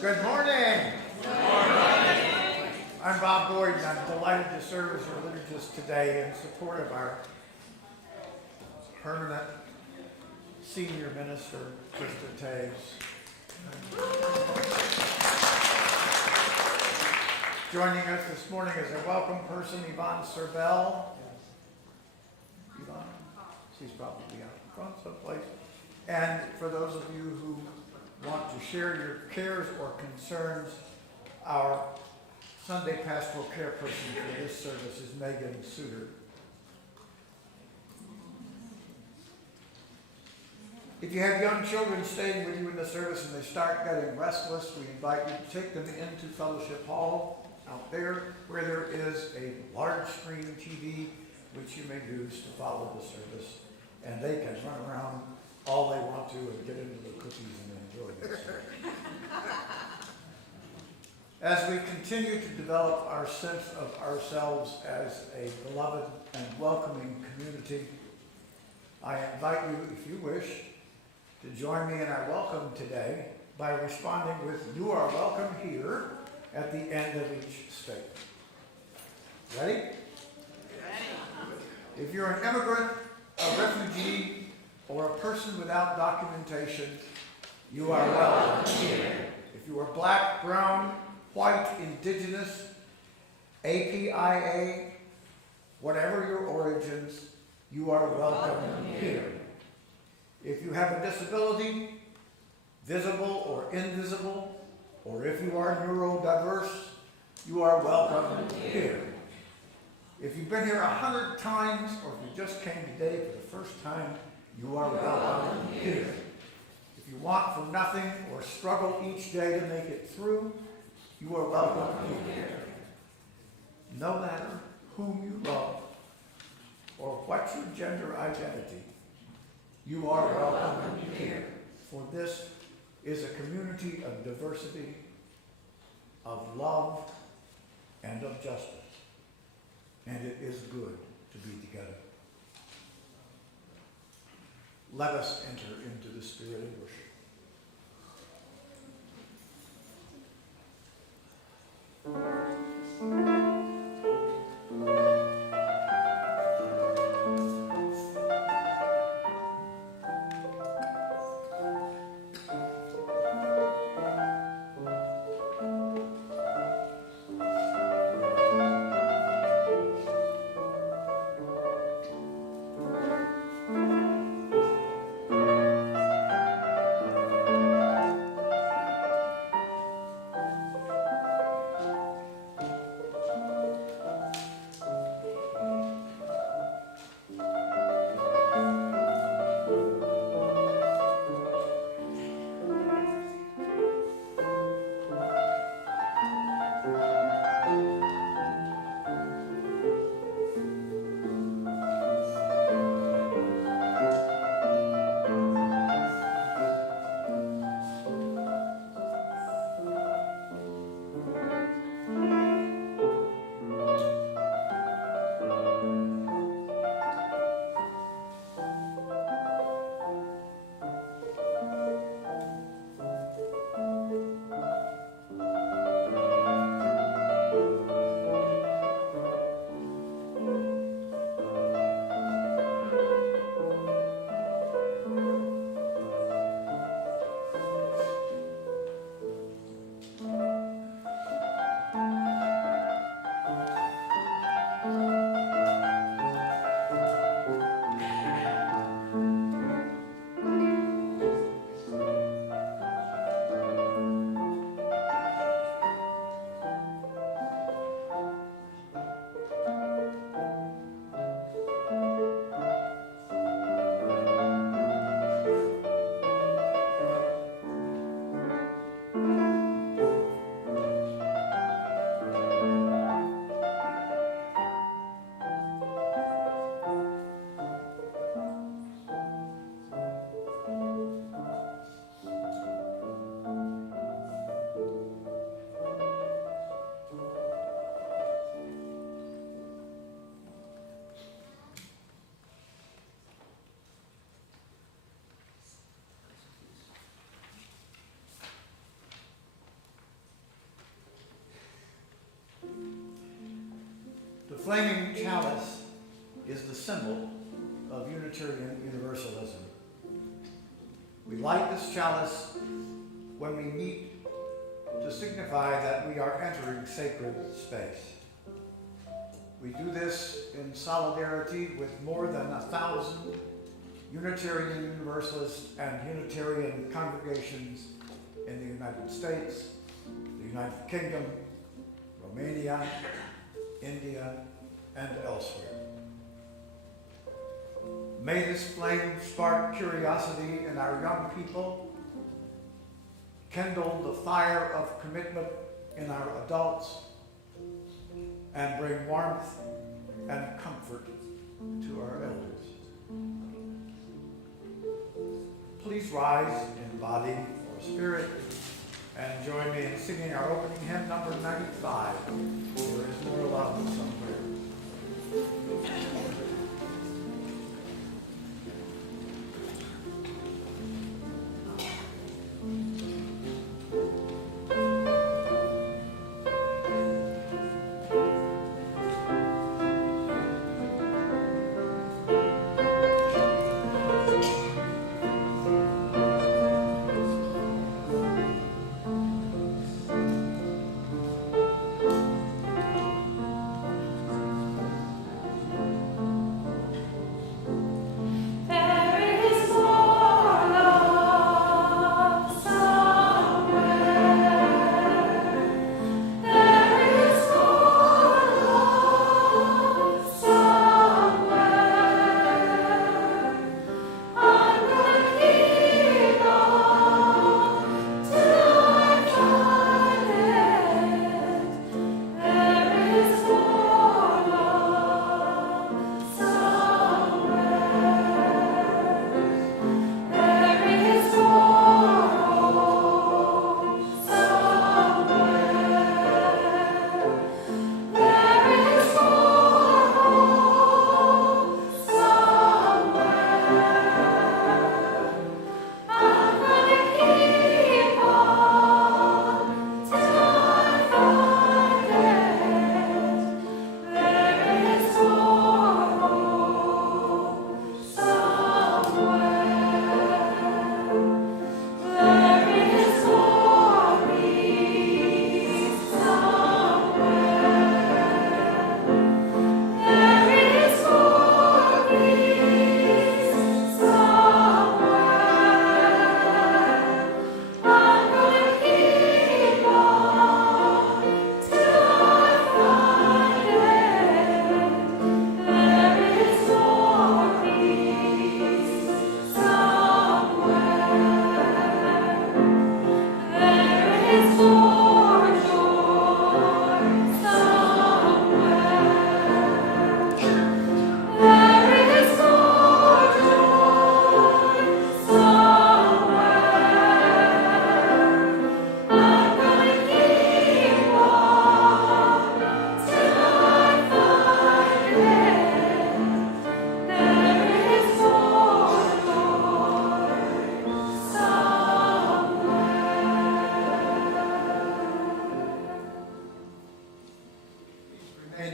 Good morning. Good morning. I'm Bob Boyd, and I'm delighted to serve as your liturgist today in support of our permanent senior minister, Krista Taves. Joining us this morning is a welcome person, Yvonne Servell. Yvonne? She's probably out front someplace. And for those of you who want to share your cares or concerns, our Sunday pastoral care person for this service is Megan Suter. If you have young children staying with you in the service and they start getting restless, we invite you to take them into Fellowship Hall out there where there is a large screen TV which you may use to follow the service, and they can run around all they want to and get into the cookies and enjoy themselves. As we continue to develop our sense of ourselves as a beloved and welcoming community, I invite you, if you wish, to join me in our welcome today by responding with "You are welcome here" at the end of each statement. Ready? Ready. If you're an immigrant, a refugee, or a person without documentation, you are welcome here. If you are black, brown, white, indigenous, APIA, whatever your origins, you are welcome here. If you have a disability, visible or invisible, or if you are neurodiverse, you are welcome here. If you've been here 100 times, or if you just came today for the first time, you are welcome here. If you want for nothing or struggle each day to make it through, you are welcome here. No matter whom you love or what your gender identity, you are welcome here. For this is a community of diversity, of love, and of justice. And it is good to be together. Let us enter into the spirit of worship. flaming chalice is the symbol of Unitarian Universalism. We light this chalice when we meet to signify that we are entering sacred space. We do this in solidarity with more than 1,000 Unitarian Universalist and Unitarian congregations in the United States, the United Kingdom, Romania, India, and elsewhere. May this flame spark curiosity in our young people, kindle the fire of commitment in our adults, and bring warmth and comfort to our elders. Please rise in body or spirit and join me in singing our opening hymn, number 95. There is more love somewhere.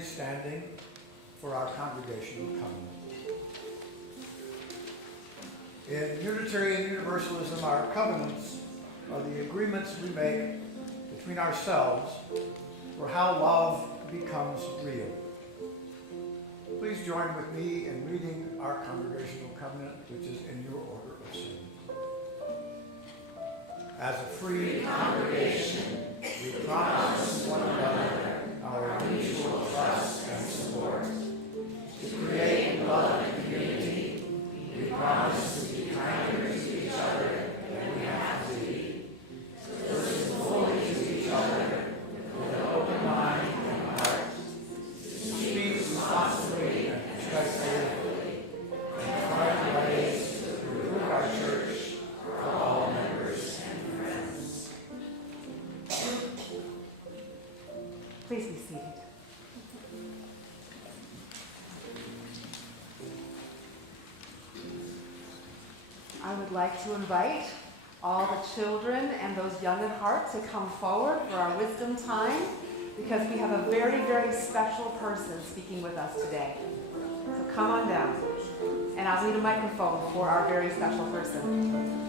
Standing for our congregational covenant. In Unitarian Universalism, our covenants are the agreements we make between ourselves for how love becomes real. Please join with me in reading our congregational covenant, which is in your order of service. As a free congregation, we promise one another our mutual trust and support. To create love and community, we promise to be kinder to each other than we have to be. To listen fully to each other with an open mind and heart. To speak responsibly and respectfully. And find ways to improve our church for all members and friends. Please be seated. I would like to invite all the children and those young at heart to come forward for our wisdom time because we have a very, very special person speaking with us today. So come on down, and I'll need a microphone for our very special person.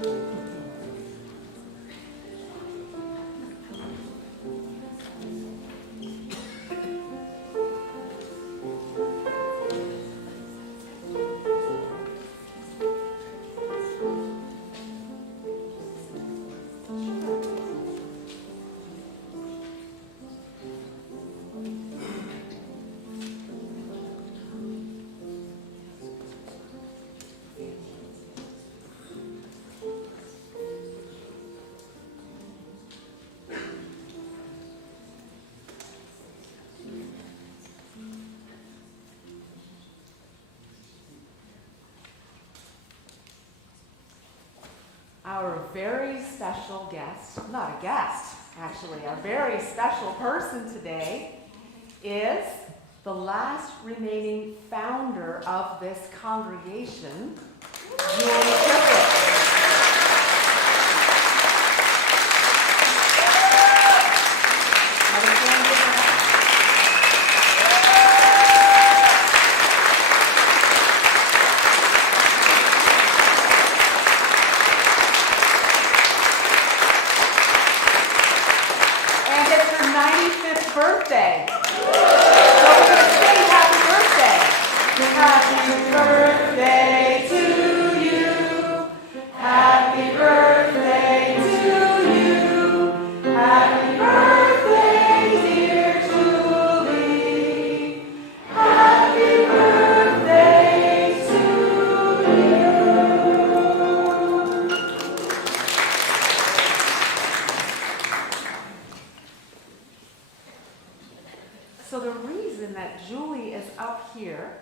Our very special guest, not a guest, actually, our very special person today is the last remaining founder of this congregation, Kirkwood. Birthday. So we're going to sing happy birthday. Happy birthday to you. Happy birthday to you. Happy birthday, dear Julie. Happy birthday to you. So the reason that Julie is up here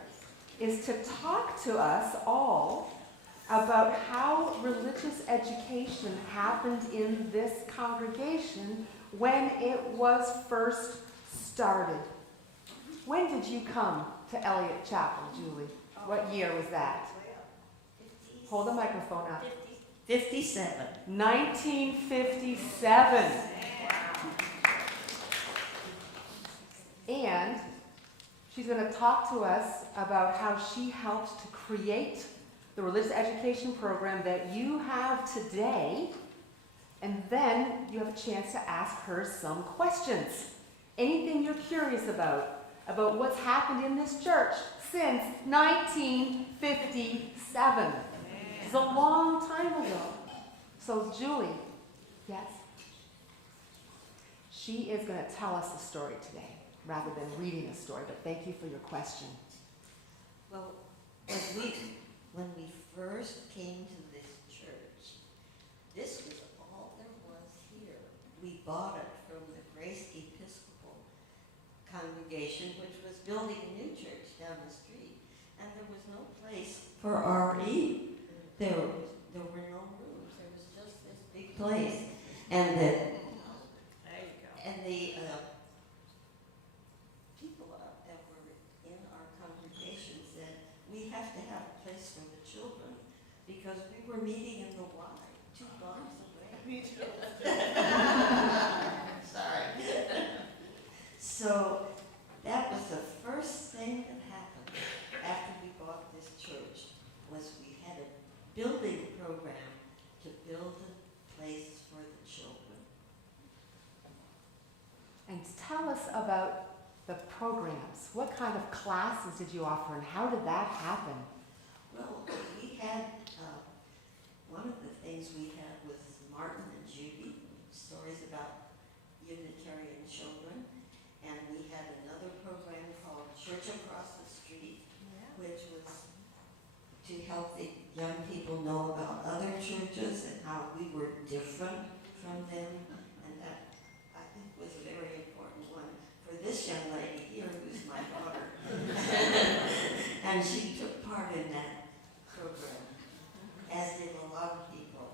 is to talk to us all about how religious education happened in this congregation when it was first started. When did you come to Eliot Chapel, Julie? What year was that? Hold the microphone up. 57. 1957. And she's going to talk to us about how she helped to create the religious education program that you have today. And then you have a chance to ask her some questions. Anything you're curious about what's happened in this church since 1957. It's a long time ago. So Julie, yes? She is going to tell us a story today, rather than reading a story, but thank you for your question. Well, when we first came to this church, this was all there was here. We bought it from the Grace Episcopal congregation, which was building a new church down the street, and there was no place for RE. There were no rooms. There was just this big place, and the people that were in our congregation said, we have to have a place for the children because we were meeting in the Y, 2 blocks away. Sorry. So that was the first thing that happened after we bought this church, was we had a building program to build a place for the children. And tell us about the programs. What kind of classes did you offer, and how did that happen? Well, we had, one of the things we had was Martin and Judy, stories about Unitarian children. And we had another program called Church Across the Street, which was to help the young people know about other churches and how we were different from them. And that, I think, was a very important one for this young lady here, who's my daughter. And she took part in that program, as did a lot of people.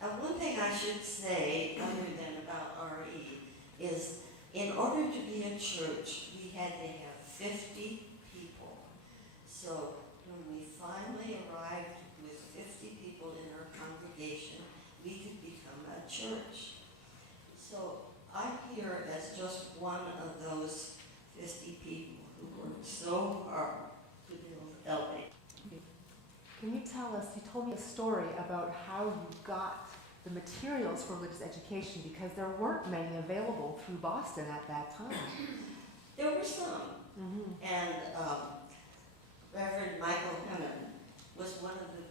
And one thing I should say, other than about RE, is in order to be a church, we had to have 50 people. So when we finally arrived with 50 people in our congregation, we could become a church. So I'm here as just one of those tell us, you told me a story about how you got the materials for religious education because there weren't many available through Boston at that time. There were some, Mm-hmm. and Reverend Michael Hennon was one of the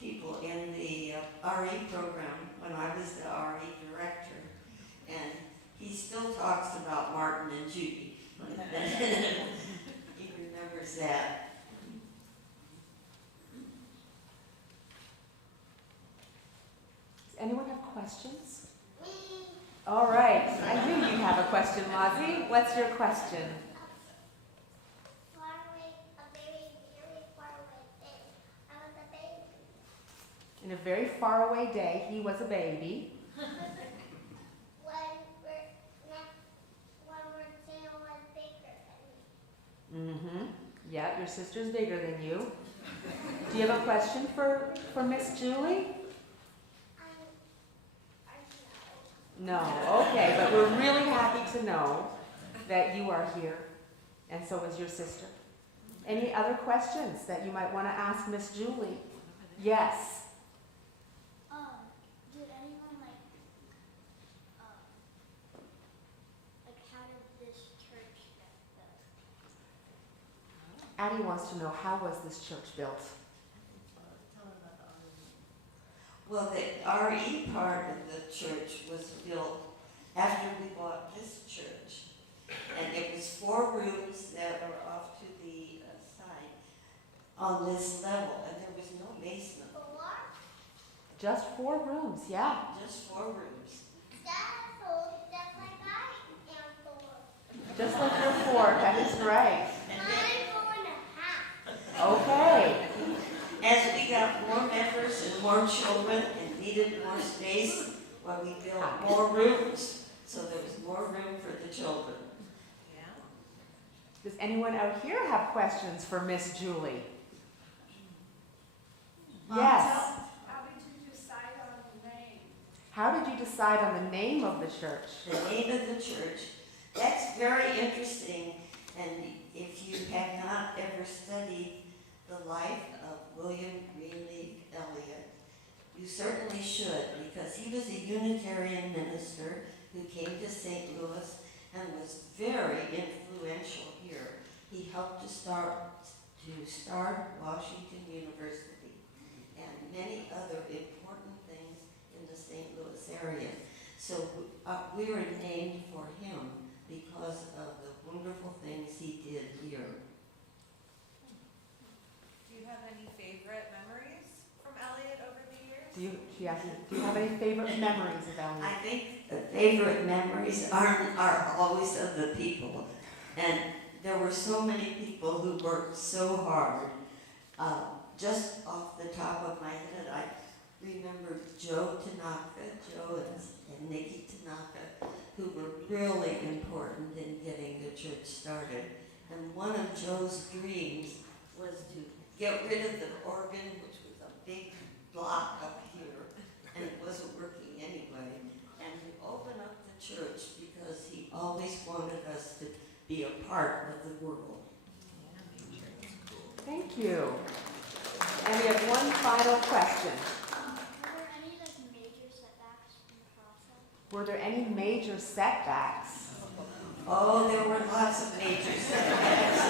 people in the RE program when I was the RE director, and he still talks about Martin and Judy. He remembers that. Does anyone have questions? All right. I knew you'd have a question, Mozzie. What's your question? In a very far away day, he was a baby. Mm-hmm. Yeah, your sister's bigger than you. Do you have a question for Miss Julie? No. Okay, but we're really happy to know that you are here, and so is your sister. Any other questions that you might want to ask Miss Julie? Yes. Did anyone how did this church get built? Addie wants to know, how was this church built? Well, the RE part of the church was built after we bought this church. And it was 4 rooms that are off to the side on this level, and there was no basement. Just 4 rooms, yeah. Just 4 rooms. Just like your 4, that is right. And then, Okay. as we got more members and more children and needed more space, well, we built more rooms, so there was more room for the children. Does anyone out here have questions for Miss Julie? Yes. How did you decide on the name? How did you decide on the name of the church? The name of the church, that's very interesting, and if you have not ever studied the life of William Greenleaf Eliot, you certainly should, because he was a Unitarian minister who came to St. Louis and was very influential here. He helped to start Washington University and many other important things in the St. Louis area. So we were named for him because of the wonderful things he did here. Do you have any favorite memories from Eliot over the years? She asked, do you have any favorite memories of Eliot? I think the favorite memories are always of the people. And there were so many people who worked so hard. Just off the top of my head, I remember Joe and Nikki Tanaka, who were really important in getting the church started. And one of Joe's dreams was to get rid of the organ, which was a big block up here, and it wasn't working anyway, and to open up the church because he always wanted us to be a part of the world. Thank you. And we have one final question. Were there any major setbacks in the process? Were there any major setbacks? Oh, there were lots of major setbacks.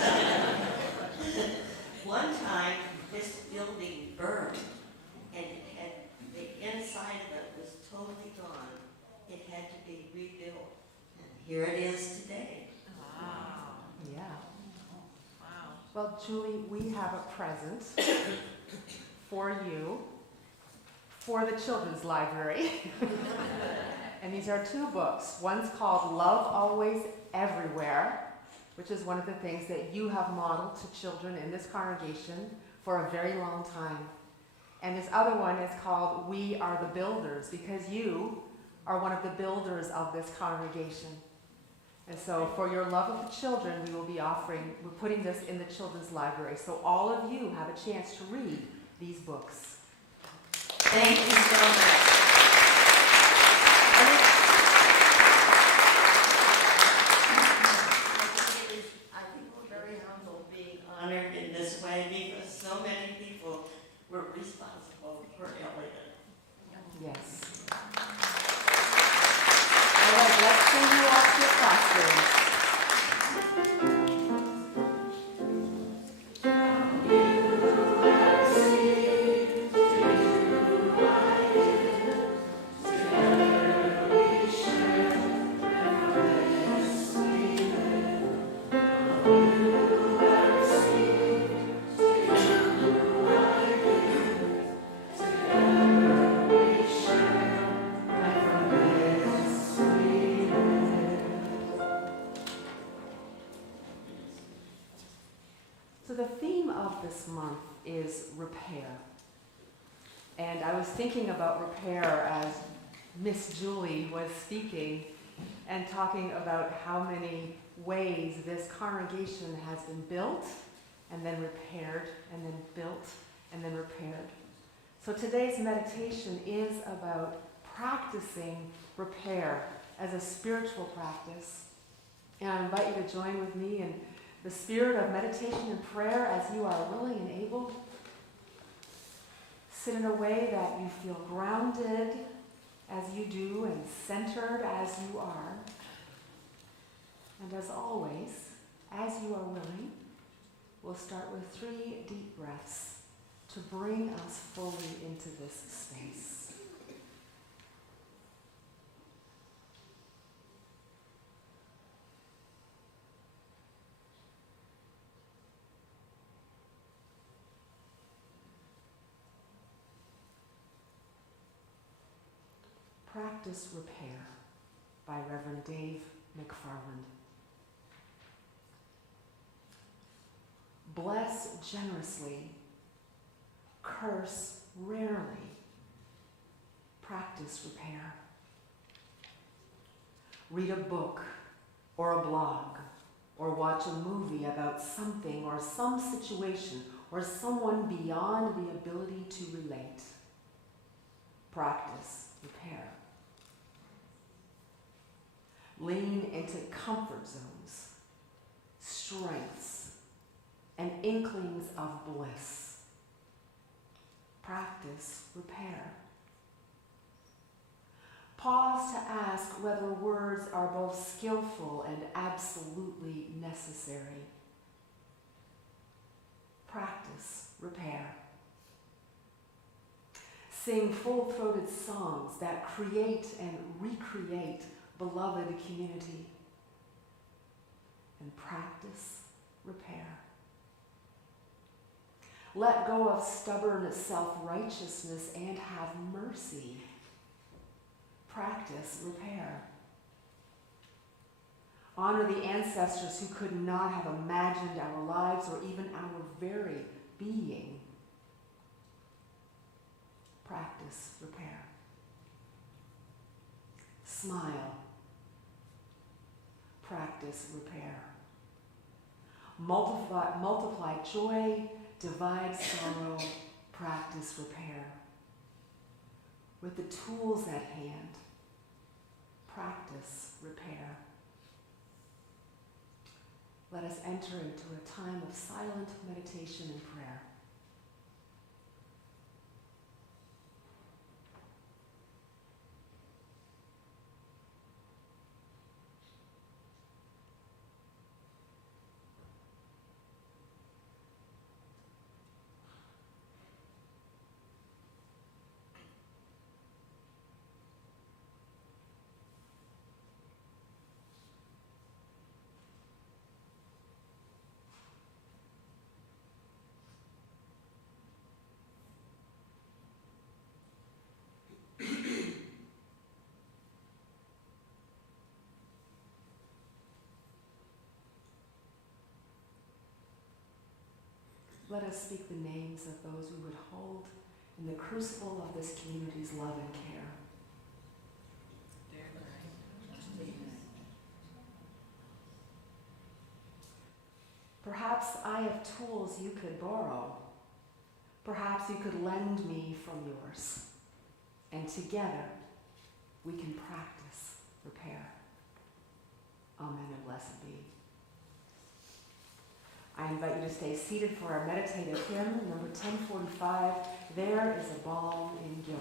One time, this building burned, and the inside of it was totally gone. It had to be rebuilt, and here it is today. Wow. Yeah. Wow. Well, Julie, we have a present for you for the Children's Library. And these are 2 books. One's called Love Always Everywhere, which is one of the things that you have modeled to children in this congregation for a very long time. And this other one is called We Are the Builders, because you are one of the builders of this congregation. And so for your love of the children, we're putting this in the Children's Library. So all of you have a chance to read these books. Thank you so much. I think we're very humble being honored in this way because so many people were this month is repair. And I was thinking about repair as Miss Julie was speaking and talking about how many ways this congregation has been built and then repaired and then built and then repaired. So today's meditation is about practicing repair as a spiritual practice. And I invite you to join with me in the spirit of meditation and prayer as you are willing and able. Sit in a way that you feel grounded as you do and centered as you are. And as always, as you are willing, we'll start with 3 deep breaths to bring us fully into this space. Practice Repair by Reverend Dave McFarland. Bless generously, curse rarely, practice repair. Read a book or a blog or watch a movie about something or some situation or someone beyond the ability to relate. Practice repair. Lean into comfort zones, strengths, and inklings of bliss. Practice repair. Pause to ask whether words are both skillful and absolutely necessary. Practice repair. Sing full-throated songs that create and recreate beloved community. And practice repair. Let go of stubborn self-righteousness and have mercy. Practice repair. Honor the ancestors who could not have imagined our lives or even our very being. Practice repair. Smile. Practice repair. Multiply joy, divide sorrow, practice repair. With the tools at hand, practice repair. Let us enter into a time of silent meditation and prayer. Let us speak the names of those we would hold in the crucible of this community's love and care. Perhaps I have tools you could borrow. Perhaps you could lend me from yours. And together, we can practice repair. Amen and blessed be. I invite you to stay seated for our meditative hymn, number 1045, There is a Balm in Gilead.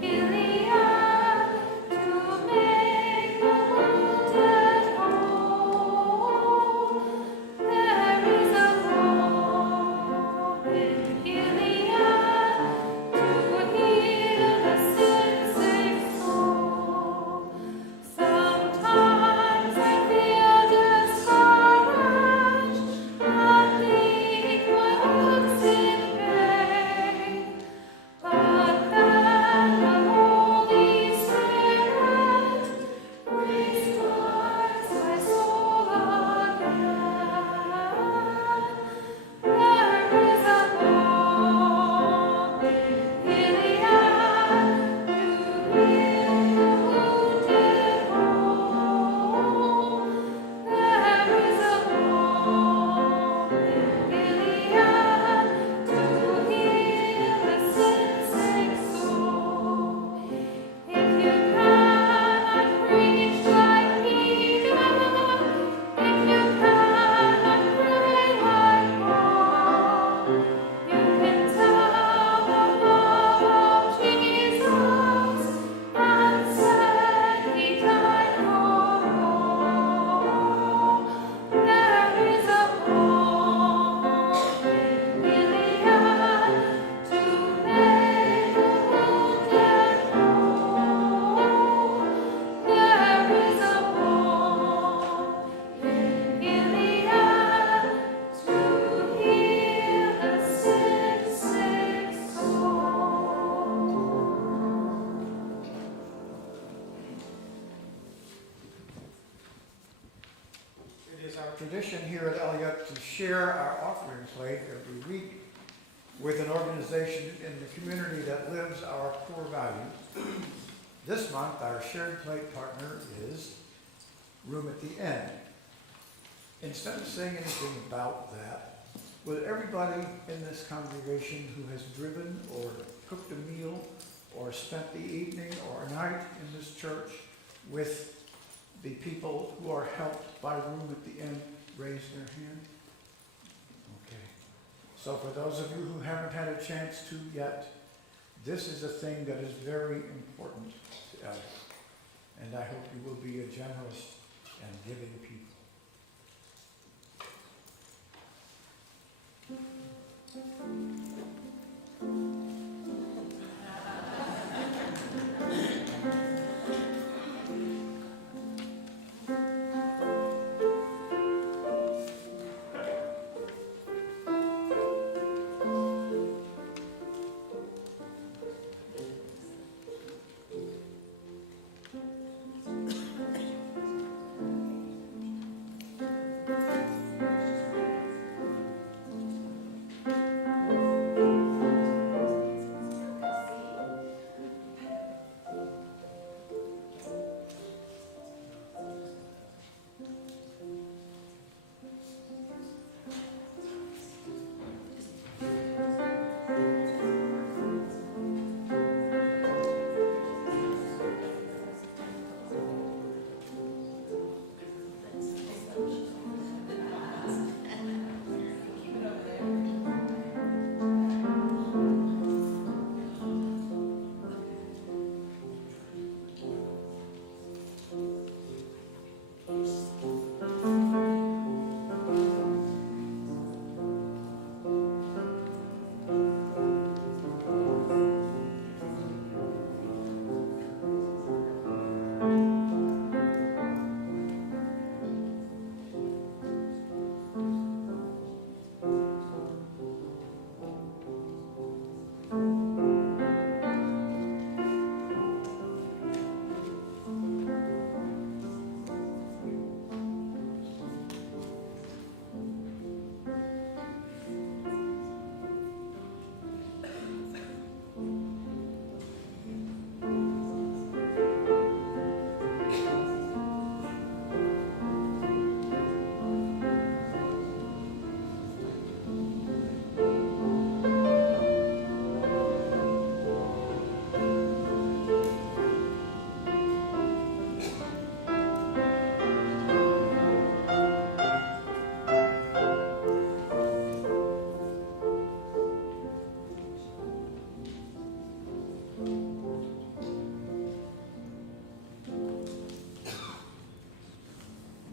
Gilead to make is our tradition here at Eliot to share our offering plate every week with an organization in the community that lives our core values. This month, our shared plate partner is Room at the End. Instead of saying anything about that, will everybody in this congregation who has driven or cooked a meal or spent the evening or night in this church with the people who are helped by Room at the End raise their hand? Okay. So for those of you who haven't had a chance to yet, this is a thing that is very important to Eliot. And I hope you will be a generous and giving people.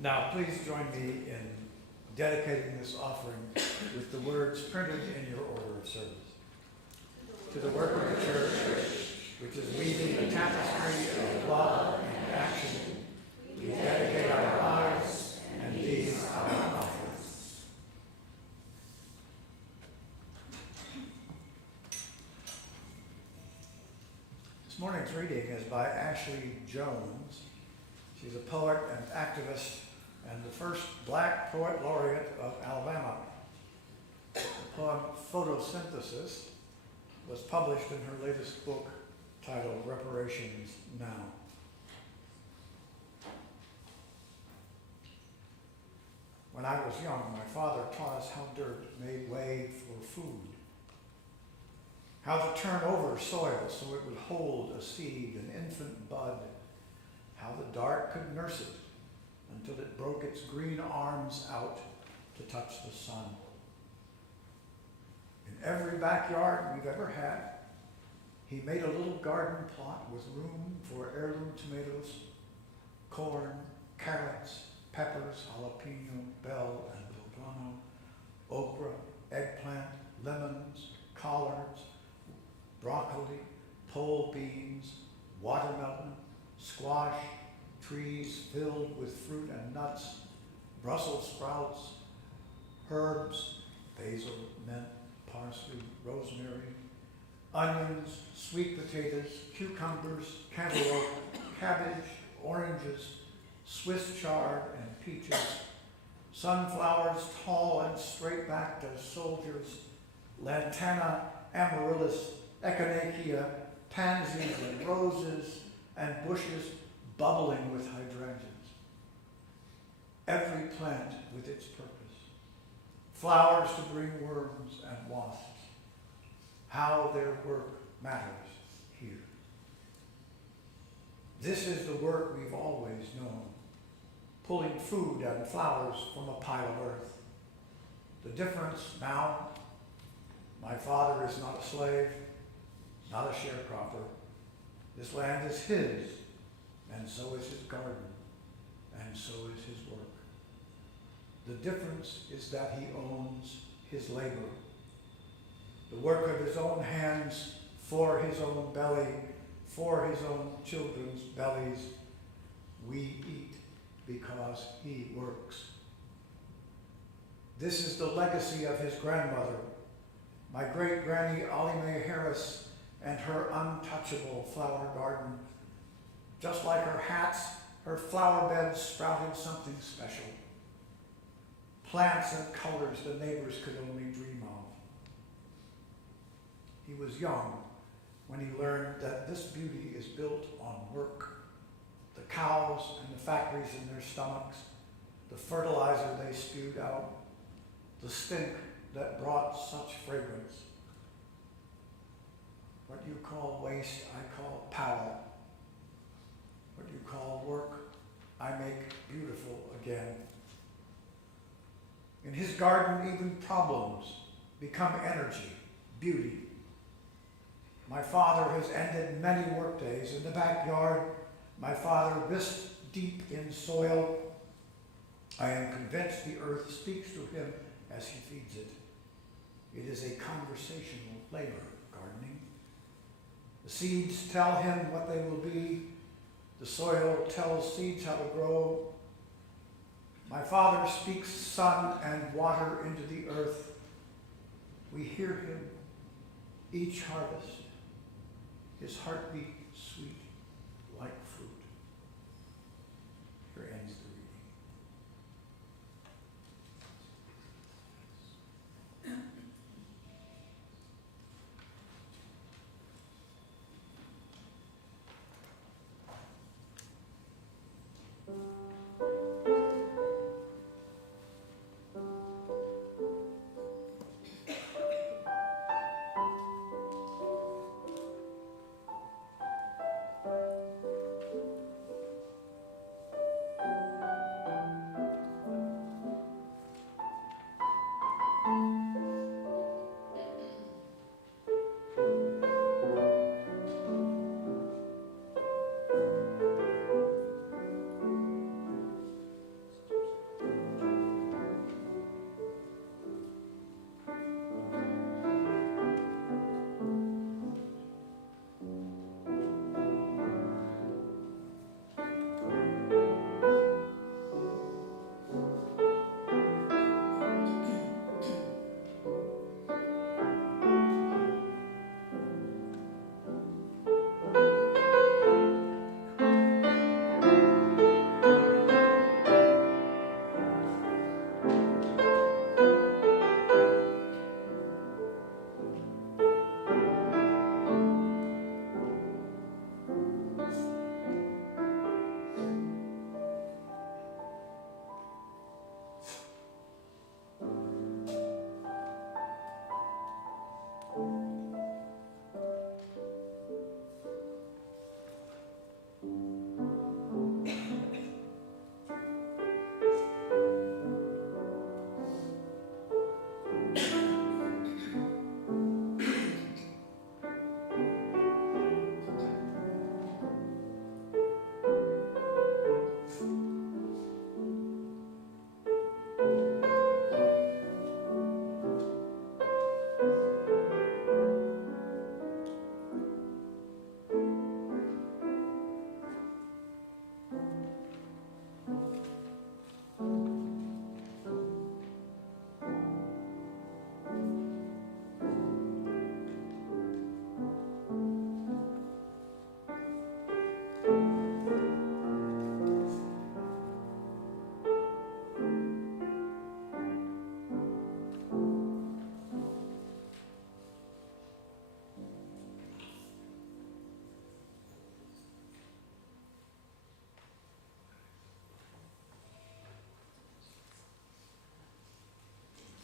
Now, please join me in dedicating this offering with the words printed in your order of service. To the work of the church, which is weaving the tapestry of love and action, we dedicate our lives and these our offerings. This morning's reading is by Ashley Jones. She's a poet and activist and the first black poet laureate of Alabama. The poem Photosynthesis was published in her latest book titled Reparations Now. When I was young, my father taught us how dirt made way for food, how to turn over soil so it would hold a seed, an infant bud, how the dark could nurse it until it broke its green arms out to touch the sun. In every backyard we've ever had, he made a little garden plot with room for heirloom tomatoes, corn, carrots, peppers, jalapeno, bell, and poblano, okra, eggplant, lemons, collards, broccoli, pole beans, watermelon, squash, trees filled with fruit and nuts, Brussels sprouts, herbs, basil, mint, parsley, rosemary, onions, sweet potatoes, cucumbers, cantaloupe, cabbage, oranges, Swiss chard, and peaches, sunflowers tall and straight-backed as soldiers, lantana, amaryllis, echinacea, pansies and roses, and bushes bubbling with hydrangeas. Every plant with its purpose. Flowers to bring worms and wasps. How their work matters here. This is the work we've always known, pulling food and flowers from a pile of earth. The difference now, my father is not a slave, not a sharecropper. This land is his, and so is his garden, and so is his work. The difference is that he owns his labor, the work of his own hands, for his own belly, for his own children's bellies. We eat because he works. This is the legacy of his grandmother, my great-granny Ollie Mae Harris, and her untouchable flower garden. Just like her hats, her flower beds sprouted something special. Plants and colors the neighbors could only dream of. He was young when he learned that this beauty is built on work. The cows and the factories in their stomachs, the fertilizer they spewed out, the stink that brought such fragrance. What you call waste, I call power. What you call work, I make beautiful again. In his garden, even problems become energy, beauty. My father has ended many workdays in the backyard. My father whisked deep in soil. I am convinced the earth speaks to him as he feeds it. It is a conversational labor, gardening. The seeds tell him what they will be. The soil tells seeds how to grow. My father speaks sun and water into the earth. We hear him each harvest, his heartbeat sweet like fruit. Here ends the reading.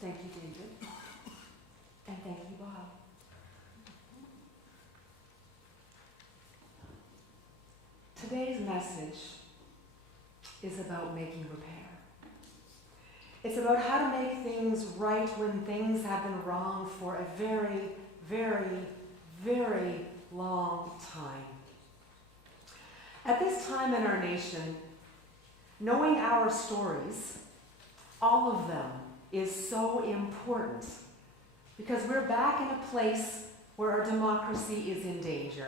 Thank you, David. And thank you, Bob. Today's message is about making repair. It's about how to make things right when things have been wrong for a very, very, very long time. At this time in our nation, knowing our stories, all of them, is so important because we're back in a place where our democracy is in danger.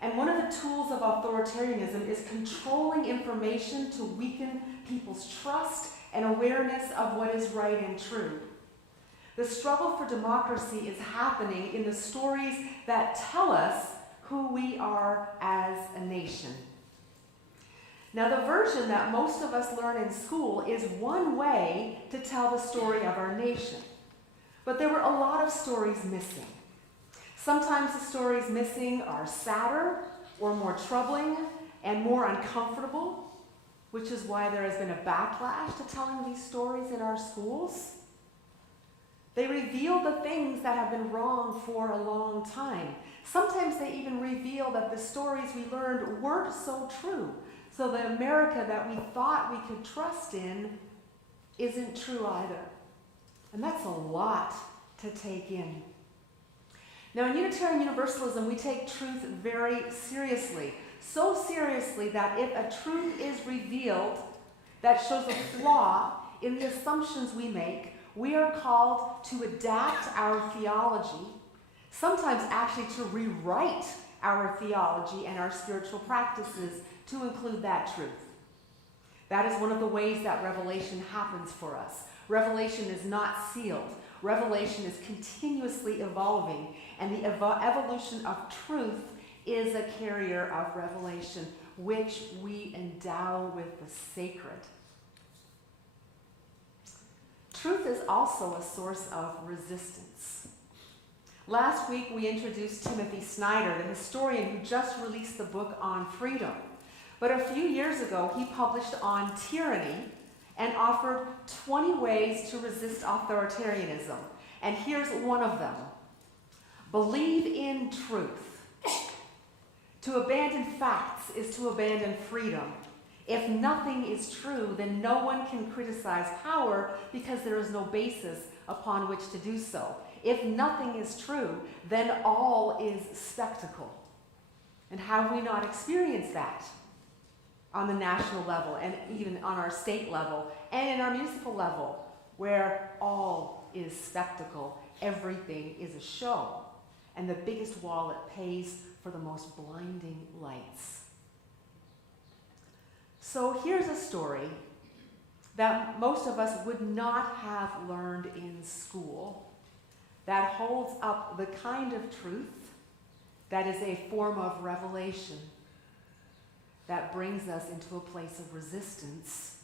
And one of the tools of authoritarianism is controlling information to weaken people's trust and awareness of what is right and true. The struggle for democracy is happening in the stories that tell us who we are as a nation. Now, the version that most of us learn in school is one way to tell the story of our nation. But there were a lot of stories missing. Sometimes the stories missing are sadder or more troubling and more uncomfortable, which is why there has been a backlash to telling these stories in our schools. They reveal the things that have been wrong for a long time. Sometimes they even reveal that the stories we learned weren't so true. So the America that we thought we could trust in isn't true either. And that's a lot to take in. Now, in Unitarian Universalism, we take truth very seriously. So seriously that if a truth is revealed that shows a flaw in the assumptions we make, we are called to adapt our theology, sometimes actually to rewrite our theology and our spiritual practices to include that truth. That is one of the ways that revelation happens for us. Revelation is not sealed. Revelation is continuously evolving, and the evolution of truth is a carrier of revelation, which we endow with the sacred. Truth is also a source of resistance. Last week, we introduced Timothy Snyder, the historian who just released the book on freedom. But a few years ago, he published on tyranny and offered 20 ways to resist authoritarianism. And here's one of them. Believe in truth. To abandon facts is to abandon freedom. If nothing is true, then no one can criticize power because there is no basis upon which to do so. If nothing is true, then all is spectacle. And have we not experienced that on the national level and even on our state level and in our municipal level, where all is spectacle, everything is a show, and the biggest wallet pays for the most blinding lights? So here's a story that most of us would not have learned in school that holds up the kind of truth that is a form of revelation that brings us into a place of resistance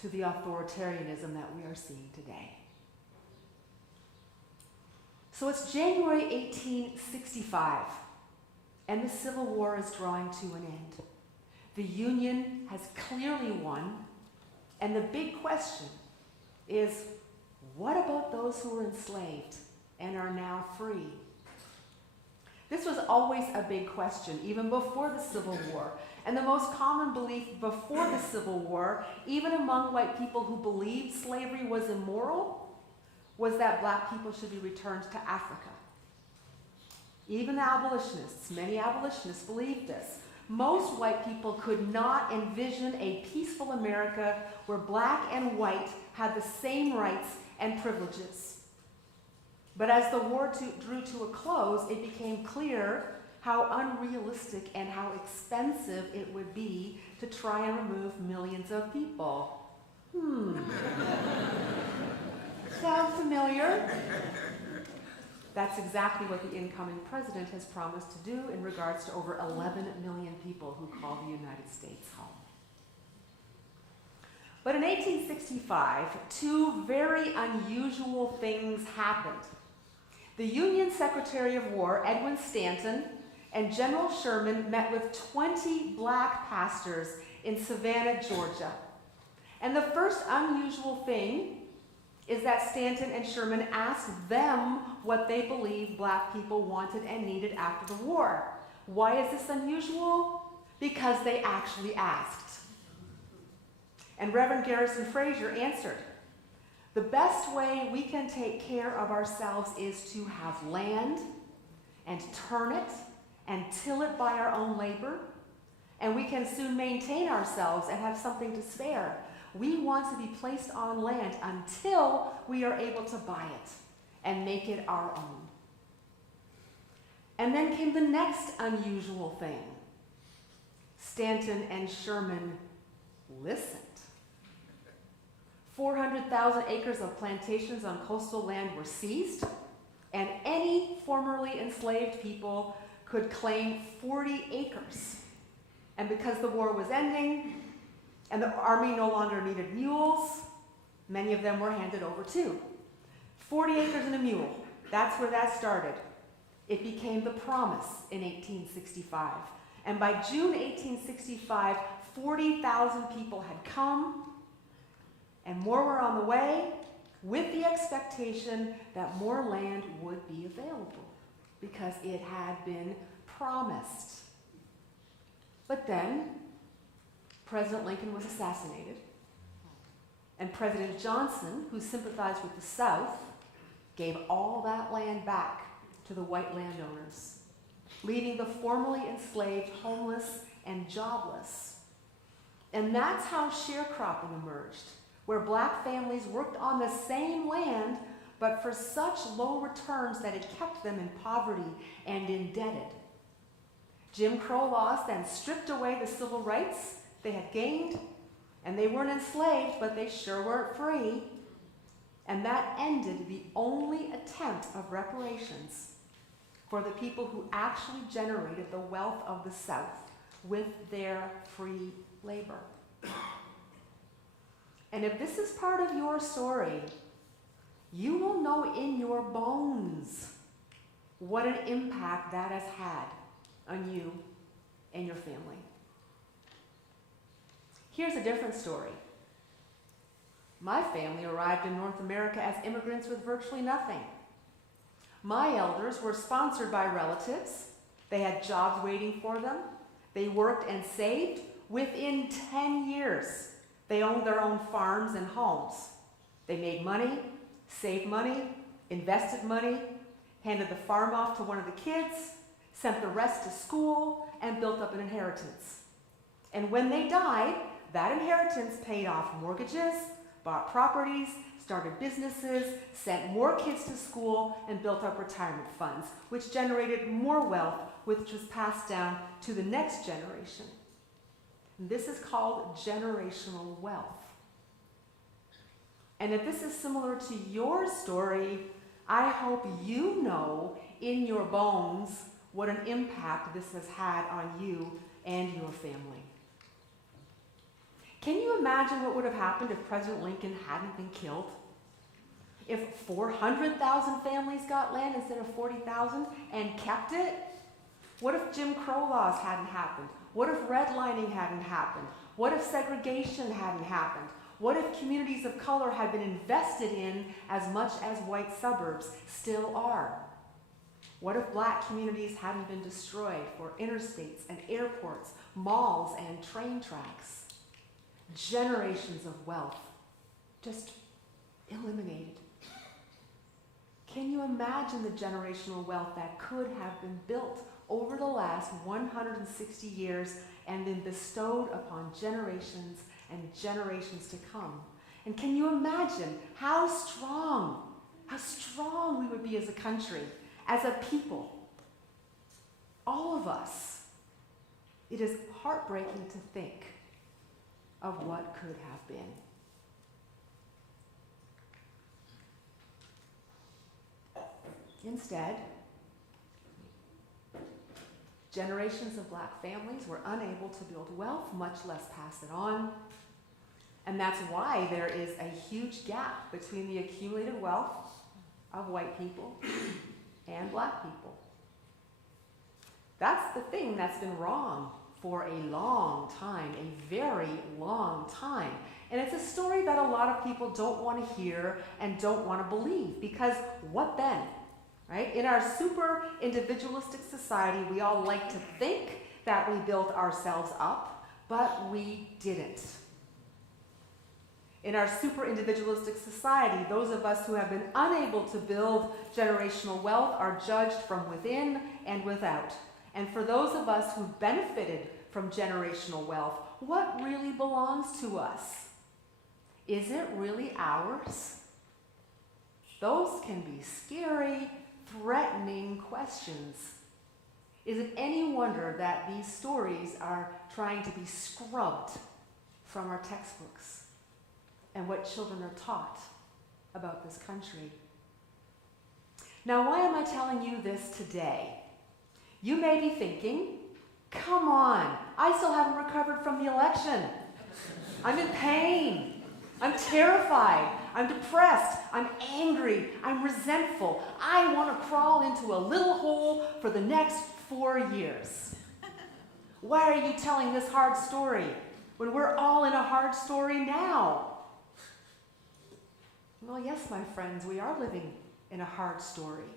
to the authoritarianism that we are seeing today. So it's January 1865, and the Civil War is drawing to an end. The Union has clearly won, and the big question is, what about those who were enslaved and are now free? This was always a big question, even before the Civil War. And the most common belief before the Civil War, even among white people who believed slavery was immoral, was that black people should be returned to Africa. Even abolitionists, many abolitionists believed this. Most white people could not envision a peaceful America where black and white had the same rights and privileges. But as the war drew to a close, it became clear how unrealistic and how expensive it would be to try and remove millions of people. Sound familiar? That's exactly what the incoming president has promised to do in regards to over 11 million people who call the United States home. But in 1865, two very unusual things happened. The Union Secretary of War, Edwin Stanton, and General Sherman met with 20 black pastors in Savannah, Georgia. And the first unusual thing is that Stanton and Sherman asked them what they believed black people wanted and needed after the war. Why is this unusual? Because they actually asked. And Reverend Garrison Frazier answered, "The best way we can take care of ourselves is to have land and turn it and till it by our own labor, and we can soon maintain ourselves and have something to spare. We want to be placed on land until we are able to buy it and make it our own." And then came the next unusual thing. Stanton and Sherman listened. 400,000 acres of plantations on coastal land were seized, and any formerly enslaved people could claim 40 acres. And because the war was ending and the army no longer needed mules, many of them were handed over too. 40 acres and a mule, that's where that started. It became the Promise in 1865. And by June 1865, 40,000 people had come, and more were on the way, with the expectation that more land would be available because it had been promised. But then, President Lincoln was assassinated, and President Johnson, who sympathized with the South, gave all that land back to the white landowners, leaving the formerly enslaved homeless and jobless. And that's how sharecropping emerged, where black families worked on the same land, but for such low returns that it kept them in poverty and indebted. Jim Crow laws then stripped away the civil rights they had gained, and they weren't enslaved, but they sure weren't free. And that ended the only attempt of reparations for the people who actually generated the wealth of the South with their free labor. And if this is part of your story, you will know in your bones what an impact that has had on you and your family. Here's a different story. My family arrived in North America as immigrants with virtually nothing. My elders were sponsored by relatives. They had jobs waiting for them. They worked and saved. Within 10 years, they owned their own farms and homes. They made money, saved money, invested money, handed the farm off to one of the kids, sent the rest to school, and built up an inheritance. And when they died, that inheritance paid off mortgages, bought properties, started businesses, sent more kids to school, and built up retirement funds, which generated more wealth, which was passed down to the next generation. And this is called generational wealth. And if this is similar to your story, I hope you know in your bones what an impact this has had on you and your family. Can you imagine what would have happened if President Lincoln hadn't been killed? If 400,000 families got land instead of 40,000 and kept it? What if Jim Crow laws hadn't happened? What if redlining hadn't happened? What if segregation hadn't happened? What if communities of color had been invested in as much as white suburbs still are? What if black communities hadn't been destroyed for interstates and airports, malls and train tracks? Generations of wealth just eliminated. Can you imagine the generational wealth that could have been built over the last 160 years and been bestowed upon generations and generations to come? And can you imagine how strong we would be as a country, as a people? All of us. It is heartbreaking to think of what could have been. Instead, generations of black families were unable to build wealth, much less pass it on. And that's why there is a huge gap between the accumulated wealth of white people and black people. That's the thing that's been wrong for a long time, a very long time. And it's a story that a lot of people don't want to hear and don't want to believe, because what then? Right? In our super individualistic society, we all like to think that we built ourselves up, but we didn't. In our super individualistic society, those of us who have been unable to build generational wealth are judged from within and without. And for those of us who benefited from generational wealth, what really belongs to us? Is it really ours? Those can be scary, threatening questions. Is it any wonder that these stories are trying to be scrubbed from our textbooks and what children are taught about this country? Now, why am I telling you this today? You may be thinking, come on, I still haven't recovered from the election. I'm in pain. I'm terrified. I'm depressed. I'm angry. I'm resentful. I want to crawl into a little hole for the next 4 years. Why are you telling this hard story when we're all in a hard story now? Well, yes, my friends, we are living in a hard story.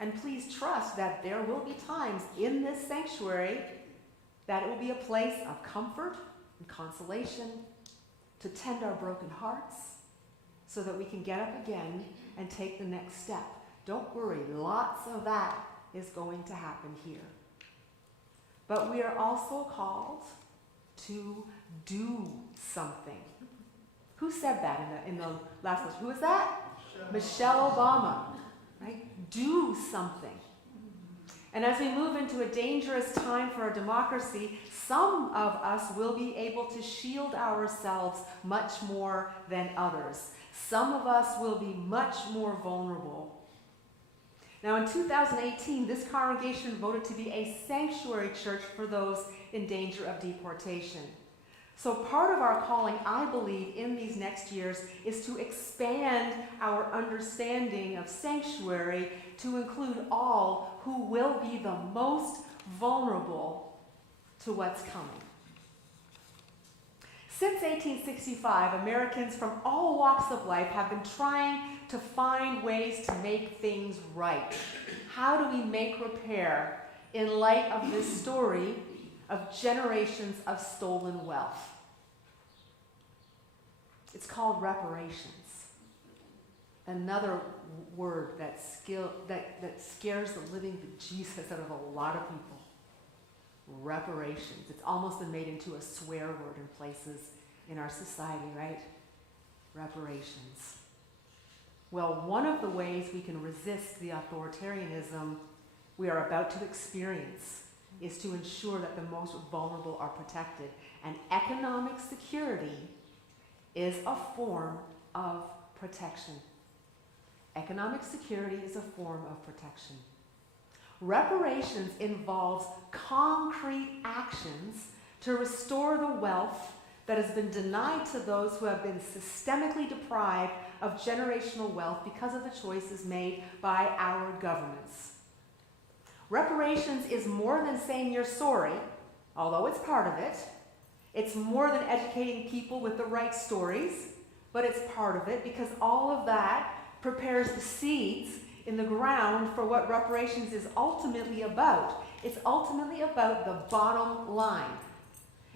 And please trust that there will be times in this sanctuary that it will be a place of comfort and consolation, to tend our broken hearts so that we can get up again and take the next step. Don't worry, lots of that is going to happen here. But we are also called to do something. Who said that in the last list? Who was that? Michelle Obama. Right? Do something. And as we move into a dangerous time for our democracy, some of us will be able to shield ourselves much more than others. Some of us will be much more vulnerable. Now, in 2018, this congregation voted to be a sanctuary church for those in danger of deportation. So part of our calling, I believe, in these next years is to expand our understanding of sanctuary to include all who will be the most vulnerable to what's coming. Since 1865, Americans from all walks of life have been trying to find ways to make things right. How do we make repair in light of this story of generations of stolen wealth? It's called reparations. Another word that scares the living bejesus out of a lot of people. Reparations. It's almost been made into a swear word in places in our society, right? Reparations. Well, one of the ways we can resist the authoritarianism we are about to experience is to ensure that the most vulnerable are protected. And economic security is a form of protection. Economic security is a form of protection. Reparations involves concrete actions to restore the wealth that has been denied to those who have been systemically deprived of generational wealth because of the choices made by our governments. Reparations is more than saying you're sorry, although it's part of it. It's more than educating people with the right stories, but it's part of it because all of that prepares the seeds in the ground for what reparations is ultimately about. It's ultimately about the bottom line.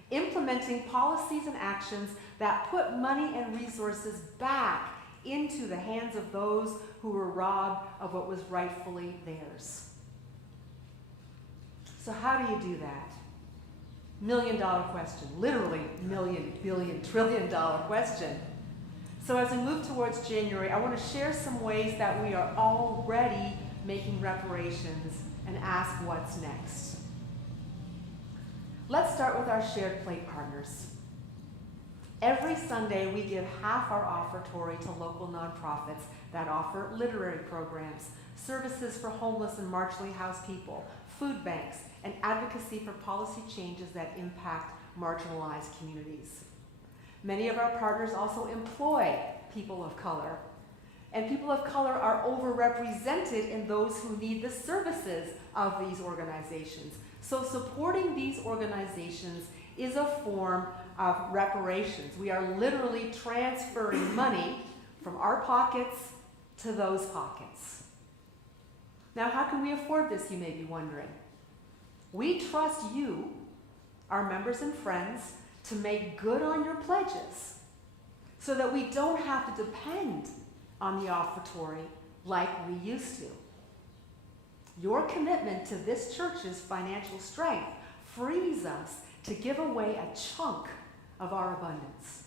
Implementing policies and actions that put money and resources back into the hands of those who were robbed of what was rightfully theirs. So how do you do that? $1 million question. Literally million, billion, $trillion question. So as we move towards January, I want to share some ways that we are already making reparations and ask what's next. Let's start with our shared plate partners. Every Sunday, we give half our offertory to local nonprofits that offer literary programs, services for homeless and marginally housed people, food banks, and advocacy for policy changes that impact marginalized communities. Many of our partners also employ people of color, and people of color are overrepresented in those who need the services of these organizations. So supporting these organizations is a form of reparations. We are literally transferring money from our pockets to those pockets. Now, how can we afford this, you may be wondering? We trust you, our members and friends, to make good on your pledges so that we don't have to depend on the offertory like we used to. Your commitment to this church's financial strength frees us to give away a chunk of our abundance.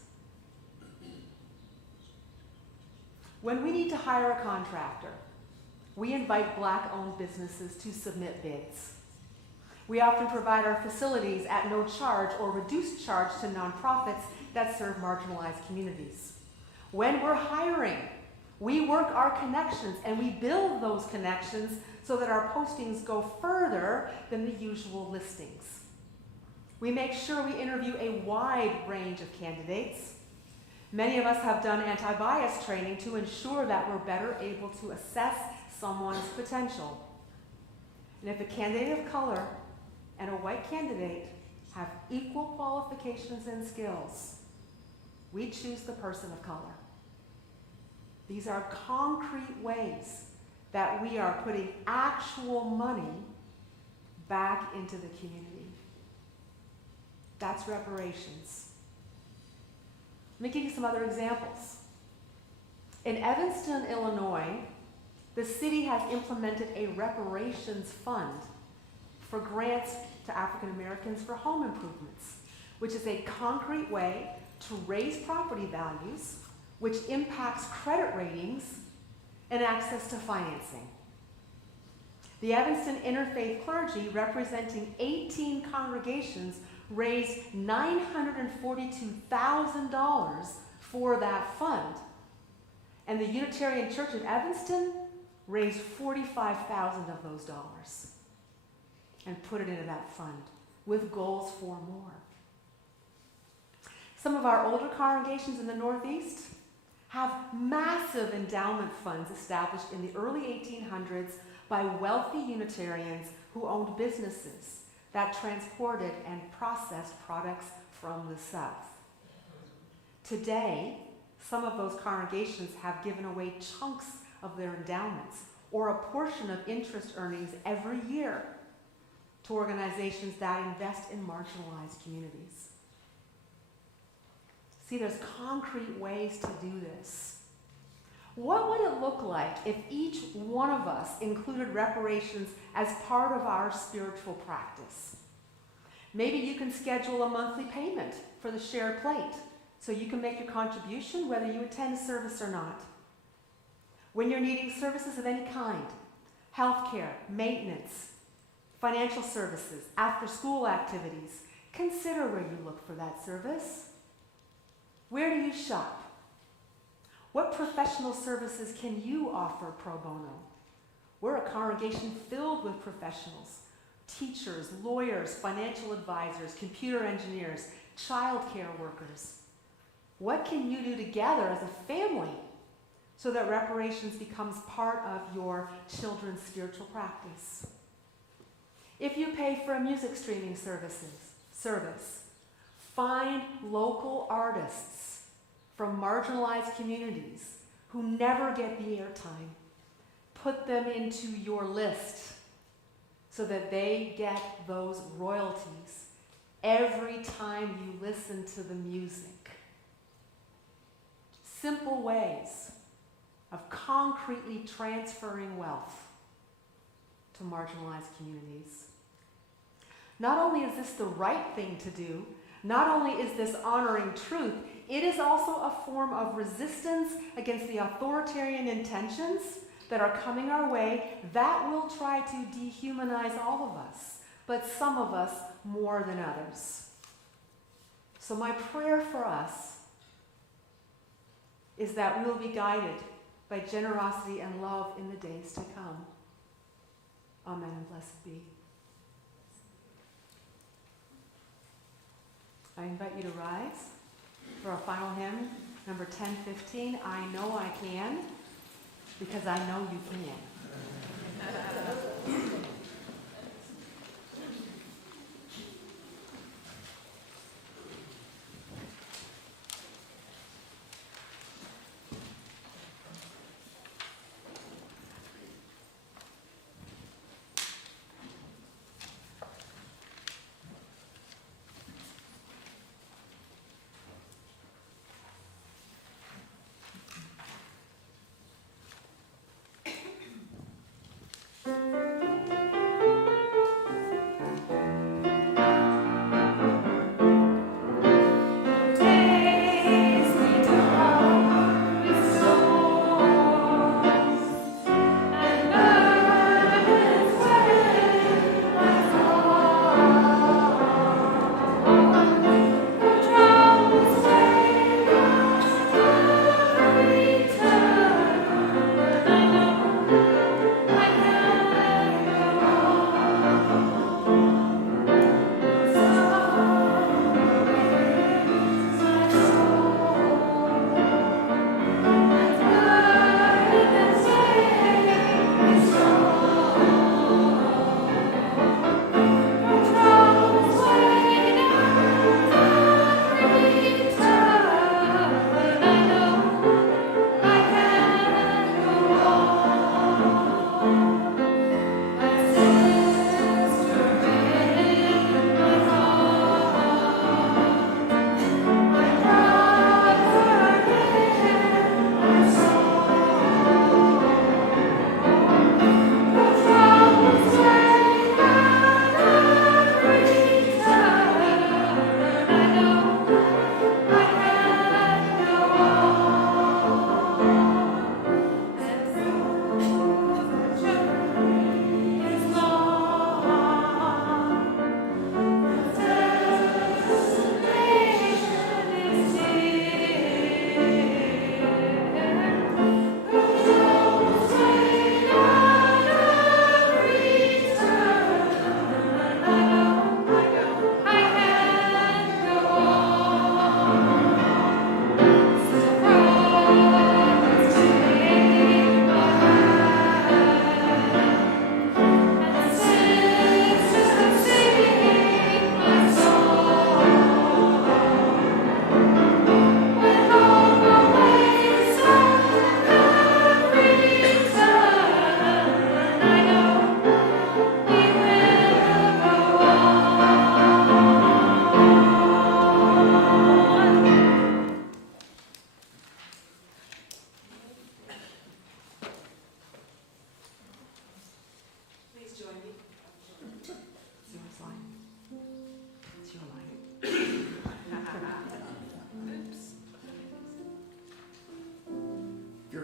When we need to hire a contractor, we invite Black-owned businesses to submit bids. We often provide our facilities at no charge or reduced charge to nonprofits that serve marginalized communities. When we're hiring, we work our connections and we build those connections so that our postings go further than the usual listings. We make sure we interview a wide range of candidates. Many of us have done anti-bias training to ensure that we're better able to assess someone's potential. And if a candidate of color and a white candidate have equal qualifications and skills, we choose the person of color. These are concrete ways that we are putting actual money back into the community. That's reparations. Let me give you some other examples. In Evanston, Illinois, the city has implemented a reparations fund for grants to African Americans for home improvements, which is a concrete way to raise property values, which impacts credit ratings and access to financing. The Evanston Interfaith Clergy, representing 18 congregations, raised $942,000 for that fund. And the Unitarian Church of Evanston raised $45,000 of those dollars and put it into that fund with goals for more. Some of our older congregations in the Northeast have massive endowment funds established in the early 1800s by wealthy Unitarians who owned businesses that transported and processed products from the South. Today, some of those congregations have given away chunks of their endowments or a portion of interest earnings every year to organizations that invest in marginalized communities. See, there's concrete ways to do this. What would it look like if each one of us included reparations as part of our spiritual practice? Maybe you can schedule a monthly payment for the shared plate so you can make your contribution whether you attend a service or not. When you're needing services of any kind, healthcare, maintenance, financial services, after-school activities, consider where you look for that service. Where do you shop? What professional services can you offer pro bono? We're a congregation filled with professionals, teachers, lawyers, financial advisors, computer engineers, child care workers. What can you do together as a family so that reparations becomes part of your children's spiritual practice? If you pay for a music streaming service, find local artists from marginalized communities who never get the airtime. Put them into your list so that they get those royalties every time you listen to the music. Simple ways of concretely transferring wealth to marginalized communities. Not only is this the right thing to do, not only is this honoring truth, it is also a form of resistance against the authoritarian intentions that are coming our way that will try to dehumanize all of us, but some of us more than others. So my prayer for us is that we will be guided by generosity and love in the days to come. Amen and blessed be. I invite you to rise for our final hymn, number 1015, I Know I Can, because I know you can.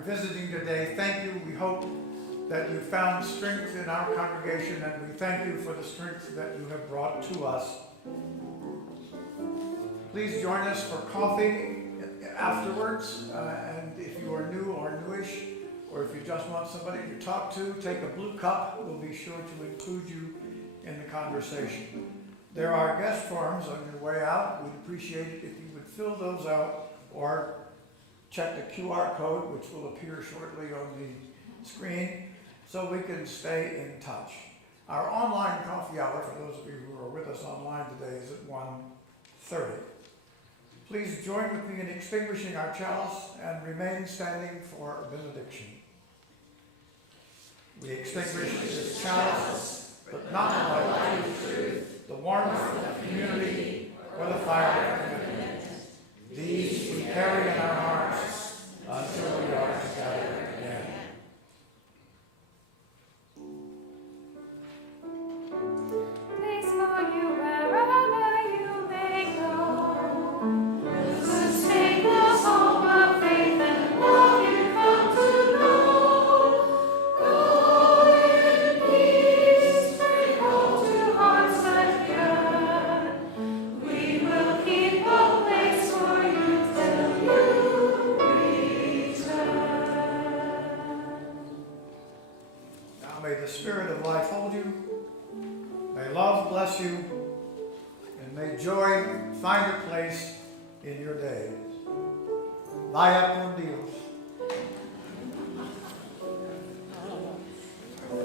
you're visiting today, thank you. We hope that you found strength in our congregation, and we thank you for the strength that you have brought to us. Please join us for coffee afterwards, and if you are new or newish, or if you just want somebody to talk to, take a blue cup. We'll be sure to include you in the conversation. There are guest forms on your way out. We'd appreciate it if you would fill those out or check the QR code, which will appear shortly on the screen, so we can stay in touch. Our online coffee hour, for those of you who are with us online today, is at 1:30. Please join with me in extinguishing our chalice and remain standing for benediction. We extinguish this chalice, but not the light of truth, the warmth of community, or the fire of commitment. These we carry in our hearts until we are together again. Peace for you wherever you may go. Sustain the hope of faith and love you come to know. Go in peace, bring hope to hearts that yearn. We will keep a place for you till you return. Now may the Spirit of life hold you. May love bless you, and may joy find a place in your day. Vaya con Dios.